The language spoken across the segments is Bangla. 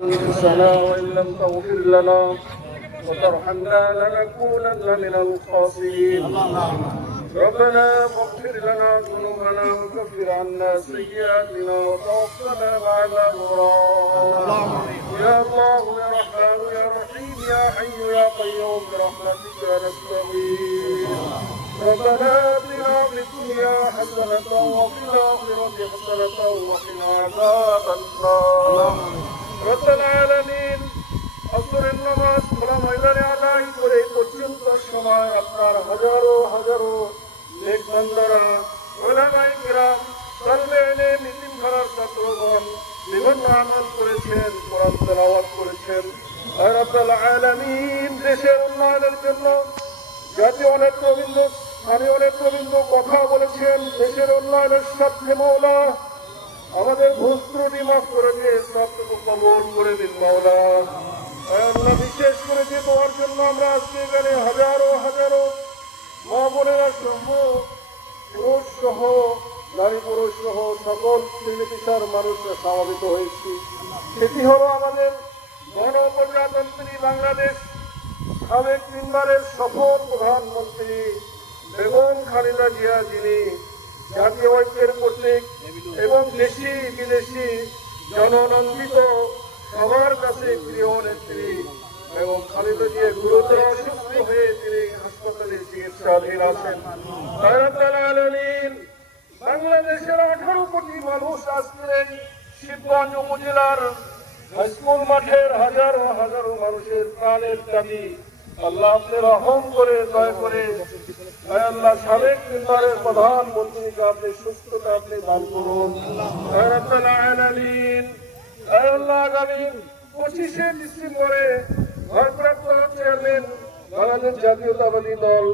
أنفسنا وإن لم تغفر لنا وترحمنا لنكونن من الخاسرين. ربنا فاغفر لنا ذنوبنا وكفر عنا سيئاتنا وتوفنا مع الأبرار. يا الله يا رحمن يا رحيم يا حي يا قيوم برحمتك نستغيث. ربنا آتنا في الدنيا حسنة وفي الآخرة حسنة وقنا عذاب النار. رب العالمين আসরের নামাজ খোলা ময়দানে আদায় করে পর্যন্ত সময় আপনার হাজারো হাজারো নেক বান্দারা ওলামায়ে কিরাম তালবে ইলম ইতিমখানার ছাত্রগণ বিভিন্ন আমল করেছেন, কোরআন তেলাওয়াত করেছেন। রব্বুল আলামিন দেশের উন্নয়নের জন্য জাতীয় নেতৃবৃন্দ স্থানীয় নেতৃবৃন্দ কথা বলেছেন, দেশের উন্নয়নের স্বার্থে মওলা আমাদের ভুল ত্রুটি মাফ করে দিয়ে সবটুকু কবুল করে দিন মওলা। আল্লাহ বিশেষ করে যে তোমার জন্য আমরা আজকে এখানে হাজারো হাজারো মা বোনেরা সহ পুরুষ সহ নারী পুরুষ সহ সকল শ্রেণী পেশার মানুষরা সমবেত হয়েছি। সেটি হলো আমাদের গণপ্রজাতন্ত্রী বাংলাদেশ সাবেক তিনবারের সফল প্রধানমন্ত্রী বেগম খালেদা জিয়া, যিনি জাতীয় ঐক্যের প্রতীক এবং দেশি বিদেশি জননন্দিত সবার কাছে প্রিয় নেত্রী এবং খালেদা জিয়া গুরুতর অসুস্থ হয়ে তিনি হাসপাতালে চিকিৎসাধীন আছেন। বাংলাদেশের 18 কোটি মানুষ আজকের শিবগঞ্জ উপজেলার হাইস্কুল মাঠের হাজারো হাজারো মানুষের প্রাণের দাবি আল্লাহ আপনি রহম করে দয়া করে আল্লাহ সাবেক তিনবারের প্রধানমন্ত্রীকে আপনি সুস্থতা আপনি দান করুন। আল্লাহ আগামী 25শে ডিসেম্বরে ভারপ্রাপ্ত চেয়ারম্যান বাংলাদেশ জাতীয়তাবাদী দল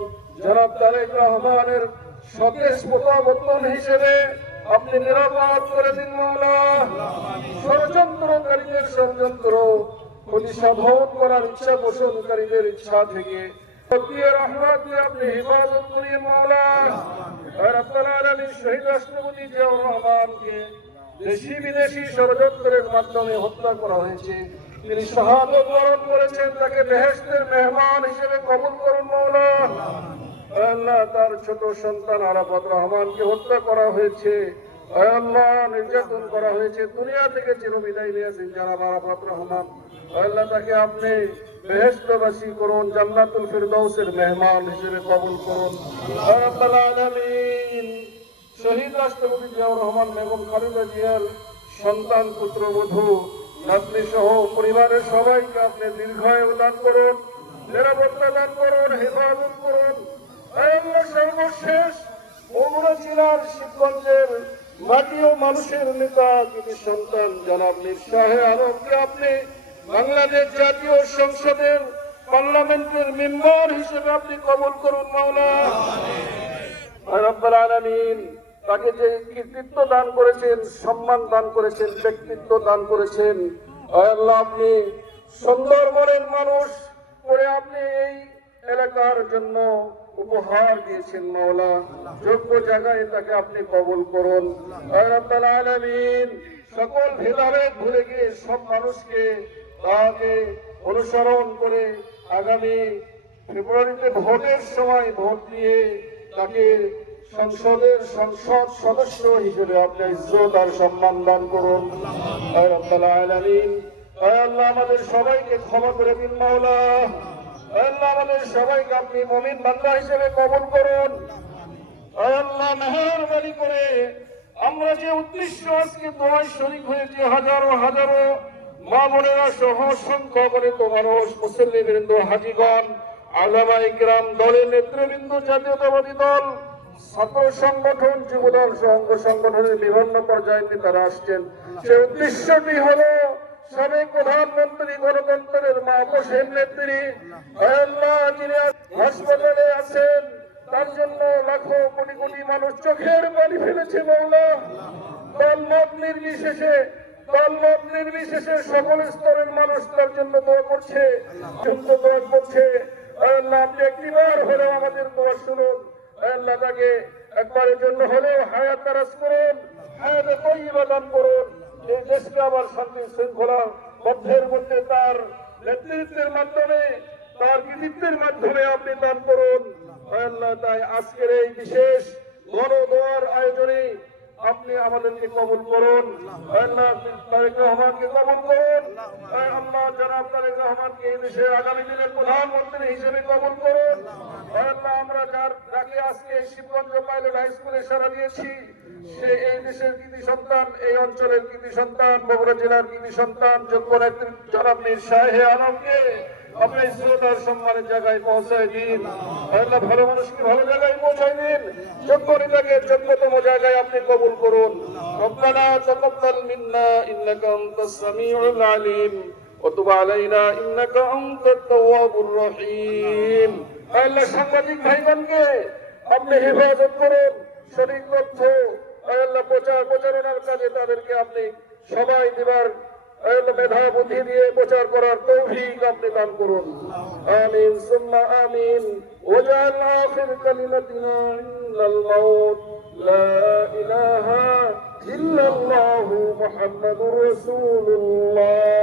জনাব তারেক রহমানের স্বদেশ প্রত্যাবর্তন হিসেবে আপনি নিরাপদ করে দিন মওলা। ষড়যন্ত্রকারীদের ষড়যন্ত্র ক্ষতি সাধন করার ইচ্ছা পোষণকারীদের ইচ্ছা থেকে আপনি হেফাজত করিয়ে মওলা। রব্বুল আলামিন শহীদ রাষ্ট্রপতি জিয়াউর রহমানকে দেশি বিদেশি ষড়যন্ত্রের মাধ্যমে হত্যা করা হয়েছে, তিনি শাহাদাত বরণ করেছেন, তাকে বেহেশতের মেহমান হিসেবে কবুল করুন মওলা। আল্লাহ তার ছোট সন্তান আরাফাত রহমানকে হত্যা করা হয়েছে, আল্লাহ নির্যাতন করা হয়েছে, দুনিয়া থেকে চিরবিদায় নিয়েছেন জনাব আরাফাত রহমান। আল্লাহ তাকে আপনি বেহেশতবাসী করুন, জান্নাতুল ফিরদাউসের মেহমান হিসেবে কবুল করুন। রব্বুল আলামিন শহীদ রাষ্ট্রপতি জিয়াউর রহমান বেগম খালেদা জিয়ার সন্তান পুত্রবধূ নাতনি সহ পরিবারের সবাইকে আপনি দীর্ঘায়ু দান করুন, নিরাপত্তা দান করুন, হেফাজত করুন। আল্লাহ সর্বশেষ বগুড়া জেলার শিবগঞ্জের মাটি ও মানুষের নেতা কৃতি সন্তান জনাব মীর শাহে আলমকে আপনি বাংলাদেশ জাতীয় সংসদের পার্লামেন্টের মেম্বার হিসেবে আপনি কবুল করুন মাওলা। রব্বুল আলামিন তাকে যে কৃতিত্ব দান করেছেন, সম্মান দান করেছেন, ব্যক্তিত্ব দান করেছেন, আল্লাহ আপনি সুন্দরবনের মানুষ করে আপনি এই এলাকার জন্য উপহার দিয়েছেন মাওলা। যোগ্য জায়গায় তাকে আপনি কবুল করুন। রব্বুল আলামিন সকল ভেদাভেদ ভুলে গিয়ে সব মানুষকে তাকে অনুসরণ করে আগামী ফেব্রুয়ারিতে ভোটের সময় ভোট দিয়ে তাকে সংসদ সদস্য হিসেবে আপনি ইজ্জত আর সম্মান দান করুন। রব্বুল আলামিন আল্লাহ আমাদের সবাইকে ক্ষমা করে দিন মাওলা। আল্লাহ আমাদের সবাইকে আপনি মুমিন বান্দা হিসেবে কবুল করুন। আল্লাহ মেহেরবানি করে আমরা যে উদ্দেশ্য আজকে দোয়ায় শরীক হয়েছে, হাজারো হাজারো মা বোনেরা সহ সংখ্যা করে তো মানুষ, মুসল্লিবৃন্দ, হাজীগণ, উলামায়ে কিরাম, দলের নেতৃবৃন্দ, জাতীয়তাবাদী দল, ছাত্র সংগঠন, যুবদল অঙ্গ সংগঠনের বিভিন্ন পর্যায়ে নেতারা আসছেন। সে উদ্দেশ্যটি হলো সাবেক প্রধানমন্ত্রী গণতন্ত্রের মা বসেন নেত্রী আল্লাহ যিনি হাসপাতালে আছেন, তার জন্য লাখো কোটি কোটি মানুষ চোখের পানি ফেলেছে মাওলা। দলমত নির্বিশেষে সকল স্তরের মানুষ তার জন্য দোয়া করছে, আল্লাহ আপনি একটিবার হলেও আমাদের দোয়া শুনুন। আল্লাহ তাকে একবারের জন্য হলেও হায়াত দারাজ করুন, হায়াতে তৈয়বা দান করুন। এই দেশকে আবার শান্তি শৃঙ্খলা মধ্যের মধ্যে তার নেতৃত্বের মাধ্যমে, তার কৃতিত্বের মাধ্যমে আপনি দান করুন। আল্লাহ, তাই আজকের এই বিশেষ বড় দোয়ার আয়োজনে আপনি আমাদেরকে কবুল করুন। আল্লাহ, তারেক রহমানকে কবুল করুন। আল্লাহ, জনাব তারেক রহমানকে এই দেশের আগামী দিনের প্রধানমন্ত্রী হিসেবে কবুল করুন। আল্লাহ, আমরা যাকে আজকে এই শিবগঞ্জ পাইলট হাই স্কুলে সারা দিয়েছি, সে এই দেশের কৃতি সন্তান, এই অঞ্চলের কৃতি সন্তান, বগুড়া জেলার কৃতি সন্তান, যোগ্য নেতৃত্ব জনাব মীর শাহে আলমকে আপনি শ্রোতার সম্মানের জায়গায় পৌঁছায় দিন। আল্লাহ, ভালো মানুষকে ভালো জায়গায় পৌঁছায় দিন। যোগ্য নেতাকে যোগ্যতম জায়গায় আপনি কবুল করুন। রব্বানা তাকাব্বাল মিন্না ইন্নাকা আনতাস সামিউল আলিম ওয়া তুব আলাইনা ইন্নাকা আনতাত তাওয়াবুর রহিম। আল্লাহ, সাংবাদিক ভাইগণকে আপনি হেফাজত করুন। সঠিক তথ্য আল্লাহ প্রচারণার কাজে তাদেরকে আপনি সবাই দিবার মেধা বুদ্ধি দিয়ে প্রচার করার তৌফিক আপনি দান করুন। আমিন সুম্মা আমিন। ওয়াজআল আখির কালিমাতিনা ইন্নাল মাউত লা ইলাহা ইল্লাল্লাহু মুহাম্মাদুর রাসূলুল্লাহ।